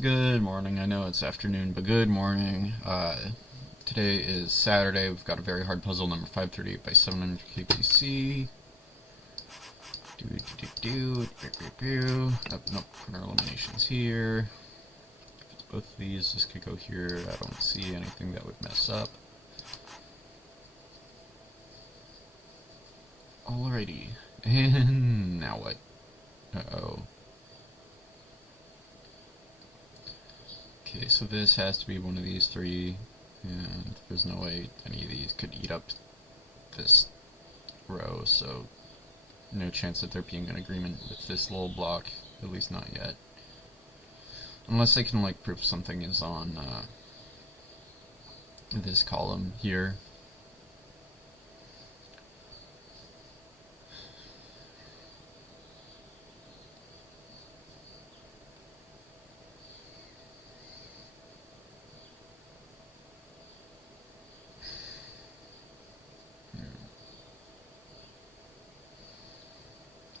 Good morning. I know it's afternoon, but good morning. Today is Saturday. We've got a very hard puzzle, number 538 by 700 kpc. Oh, nope, corner eliminations here. If it's both of these, this could go here. I don't see anything that would mess up. Alrighty. And now what? Uh-oh. Okay, so this has to be one of these three, and there's no way any of these could eat up this row, so no chance of there being an agreement with this little block, at least not yet. Unless I can, like, prove something is on this column here.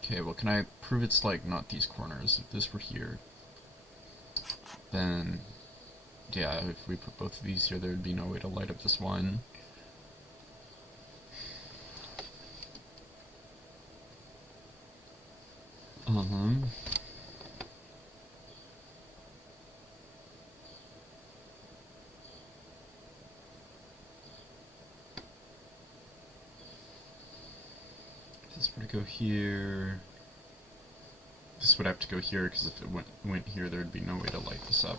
Okay, well, can I prove it's, like, not these corners? If this were here, then, yeah, if we put both of these here, there would be no way to light up this one. If this were to go here, this would have to go here, because if it went here, there would be no way to light this up.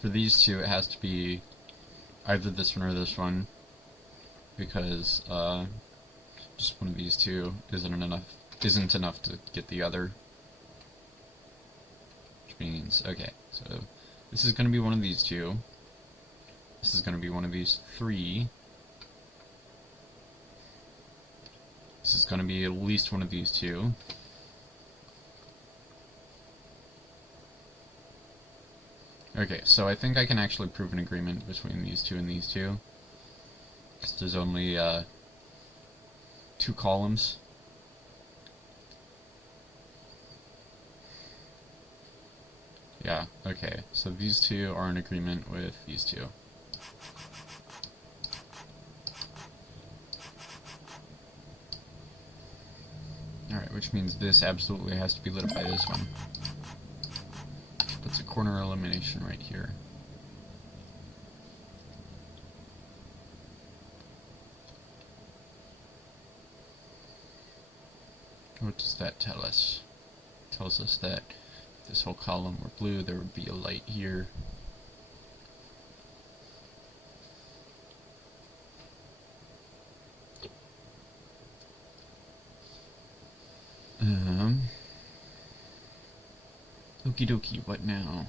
For these two, it has to be either this one or this one, because just one of these two isn't enough to get the other. Which means, okay, so this is going to be one of these two. This is going to be one of these three. This is going to be at least one of these two. Okay, so I think I can actually prove an agreement between these two and these two. Because there's only two columns. Yeah, okay, so these two are in agreement with these two. Alright, which means this absolutely has to be lit up by this one. That's a corner elimination right here. What does that tell us? It tells us that if this whole column were blue, there would be a light here. Okie dokie, what now?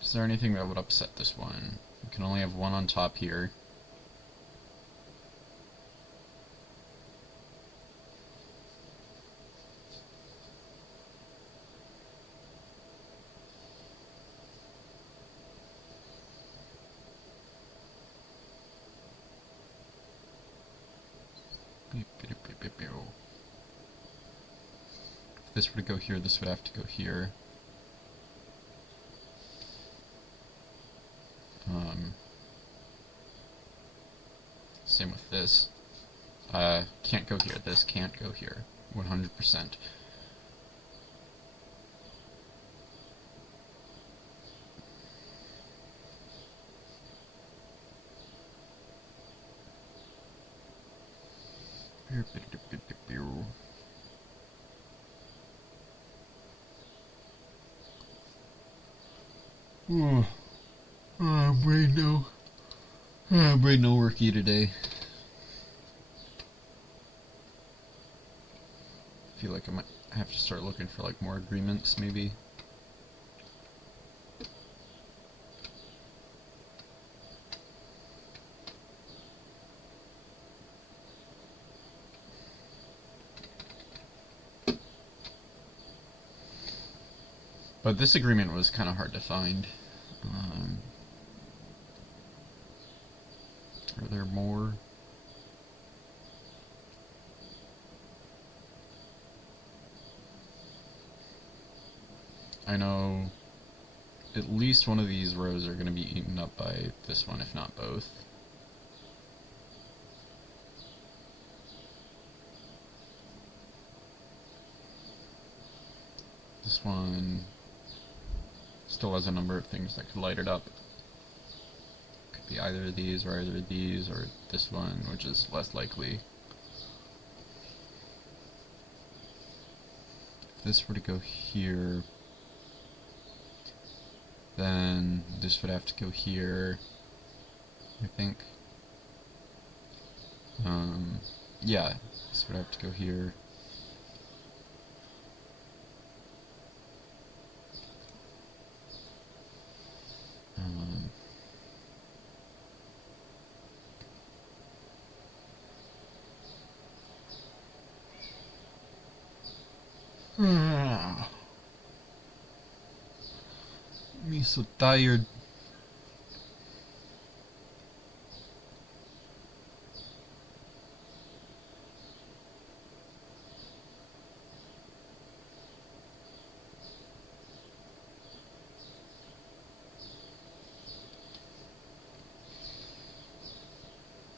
Is there anything that would upset this one? We can only have one on top here. If this were to go here, this would have to go here. Same with this. Can't go here. This can't go here. 100%. Brain no worky today. I feel like I might have to start looking for like more agreements, maybe. But this agreement was kind of hard to find. Are there more? I know at least one of these rows are going to be eaten up by this one, if not both. This one still has a number of things that could light it up. Could be either of these, or either of these, or this one, which is less likely. If this were to go here, then this would have to go here, I think. Yeah, this would have to go here. Me so tired.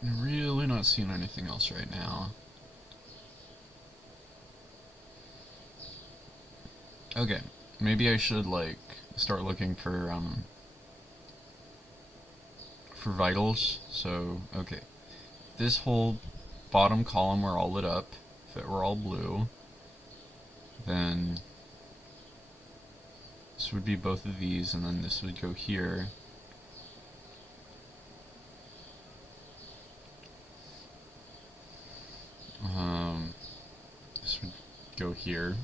I'm really not seeing anything else right now. Okay, maybe I should like start looking for vitals. So okay, this whole bottom column were all lit up. If it were all blue, then this would be both of these, and then this would go here. This would go here.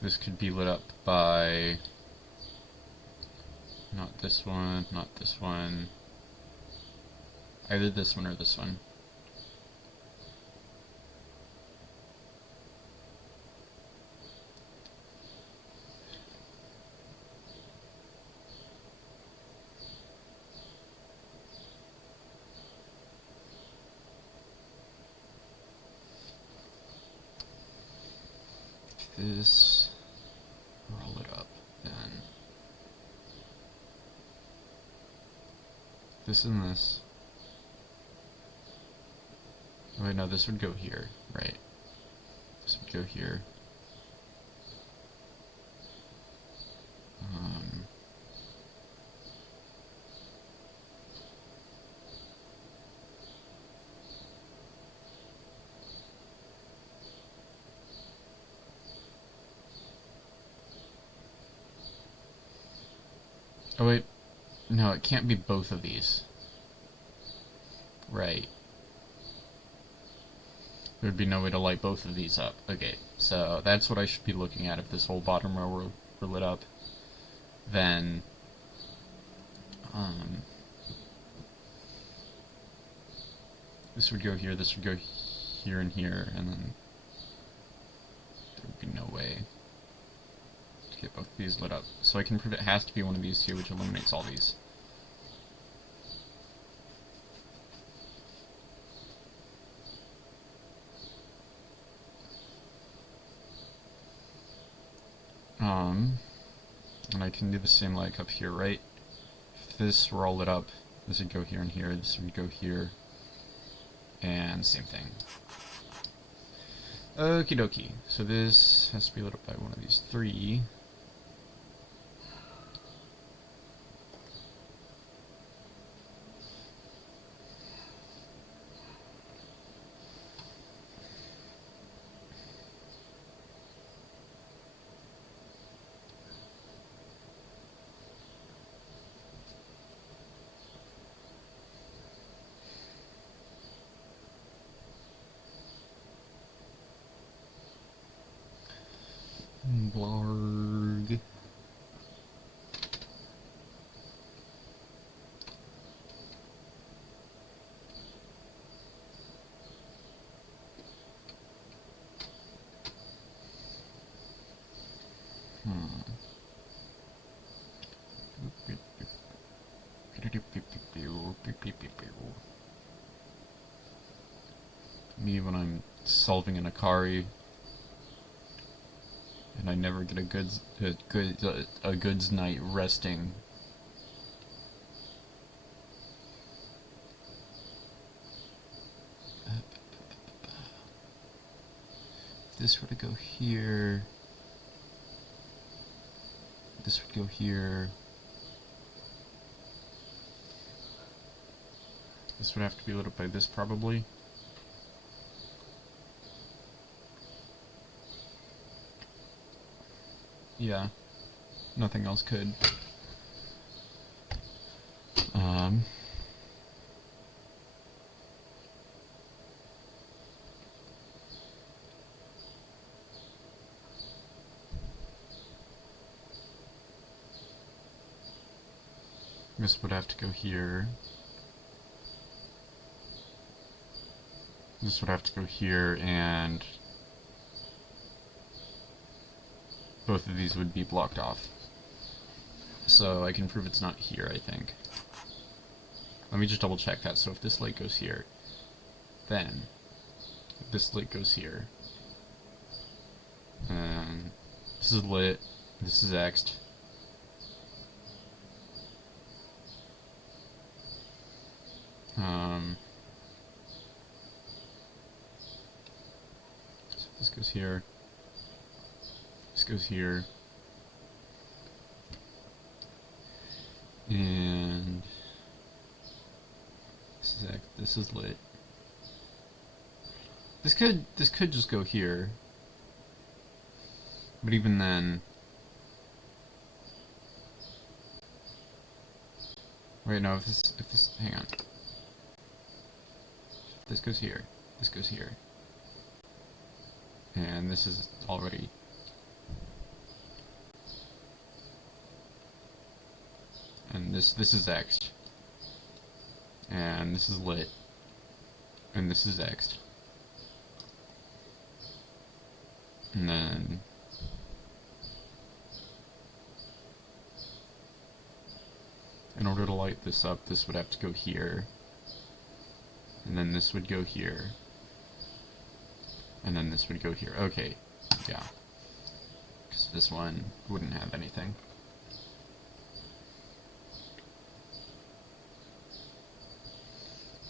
This could be lit up by not this one, not this one, either this one or this one. This roll it up, then this and this. Oh wait, no, this would go here, right? This would go here. Oh wait, no, it can't be both of these. Right. There'd be no way to light both of these up. Okay, so that's what I should be looking at if this whole bottom row were lit up. Then, this would go here, this would go here and here, and then there would be no way to get both of these lit up. So I can prove it has to be one of these two, which eliminates all these. And I can do the same like up here, right? If this were all lit up, this would go here and here, this would go here, and same thing. Okie dokie. So this has to be lit up by one of these three. Blarg. Me when I'm solving an Akari, and I never get a goods night resting. If this were to go here, this would go here. This would have to be lit up by this probably. Yeah, nothing else could. This would have to go here. This would have to go here, and both of these would be blocked off. So I can prove it's not here, I think. Let me just double check that. So if this light goes here, then this light goes here. And this is lit, this is X'd. So this goes here. This goes here. And this is lit. This could just go here. But even then, wait, no, if this hang on. This goes here. This goes here. And this is already and this is X'd. And this is lit. And this is X'd. And then in order to light this up, this would have to go here. And then this would go here. And then this would go here. Okay, yeah. Because this one wouldn't have anything.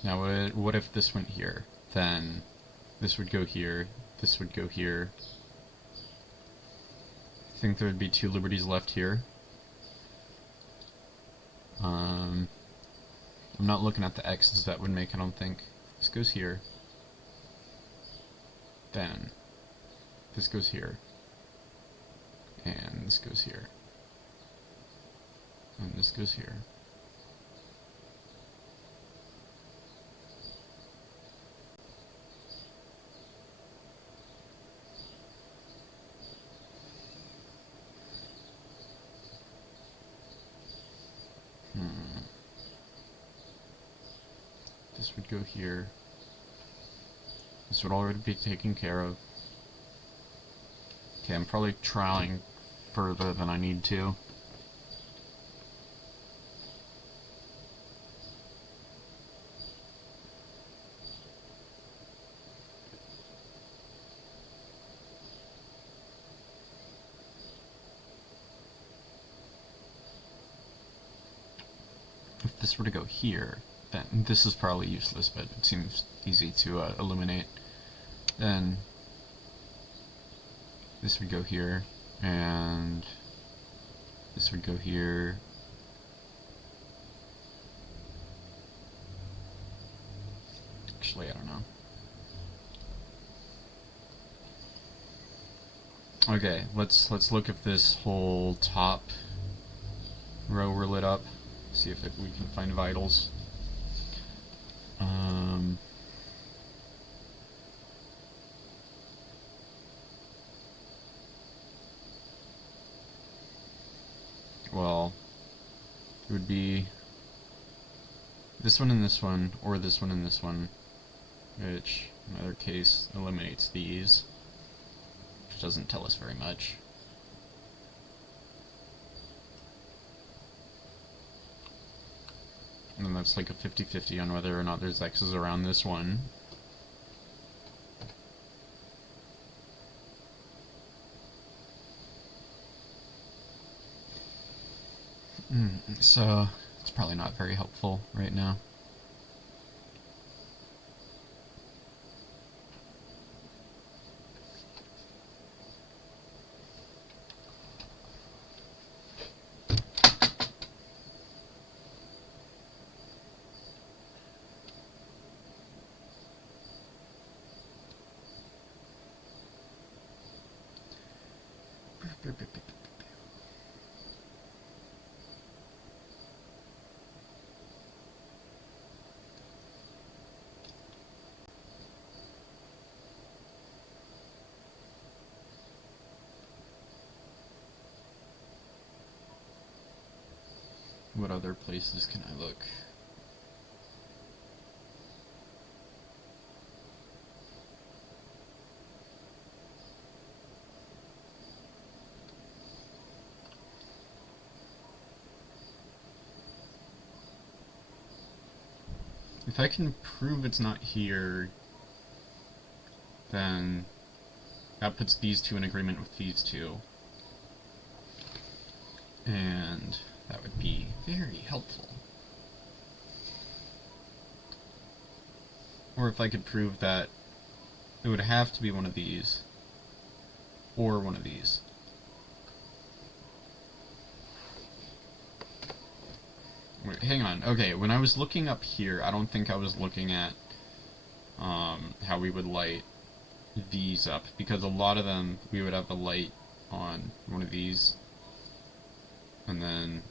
Now, what if this went here? Then this would go here, this would go here. I think there would be 2 liberties left here. I'm not looking at the X's that would make, I don't think. This goes here. Then this goes here. And this goes here. And this goes here. This would go here. This would already be taken care of. Okay, I'm probably trying further than I need to. If this were to go here, then this is probably useless, but it seems easy to illuminate. Then this would go here, and this would go here. Actually, I don't know. Okay, let's look if this whole top row were lit up. See if we can find vitals. Well, it would be this one and this one, or this one and this one, which in either case eliminates these, which doesn't tell us very much. And that's like a 50-50 on whether or not there's X's around this one. So, it's probably not very helpful right now. What other places can I look? If I can prove it's not here, then that puts these two in agreement with these two. And that would be very helpful. Or if I could prove that it would have to be one of these, or one of these. Wait, hang on. Okay, when I was looking up here, I don't think I was looking at how we would light these up, because a lot of them we would have a light on one of these, and then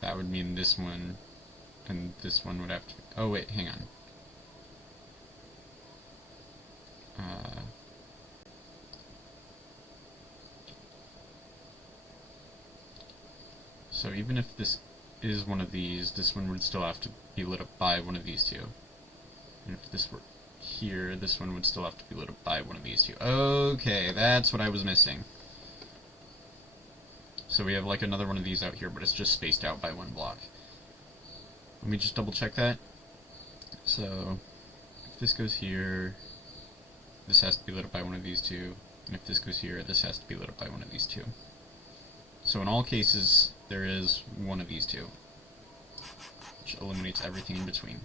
that would mean this one and this one would have to... Oh wait, hang on. So even if this is one of these, this one would still have to be lit up by one of these two. And if this were here, this one would still have to be lit up by one of these two. Okay, that's what I was missing. So we have like another one of these out here, but it's just spaced out by one block. Let me just double check that. So if this goes here, this has to be lit up by one of these two. And if this goes here, this has to be lit up by one of these two. So in all cases, there is one of these two, which eliminates everything in between.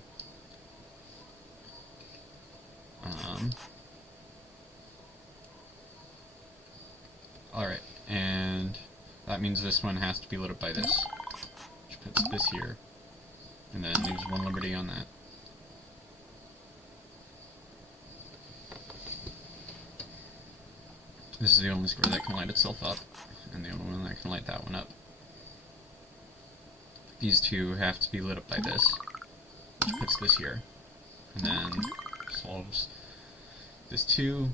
Alright, and that means this one has to be lit up by this, which puts this here, and then leaves one liberty on that. This is the only square that can light itself up, and the only one that can light that one up. These two have to be lit up by this, which puts this here, and then solves this 2.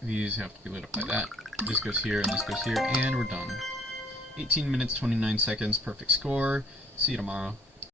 These have to be lit up by that. This goes here, and this goes here, and we're done. 18 minutes, 29 seconds, perfect score. See you tomorrow.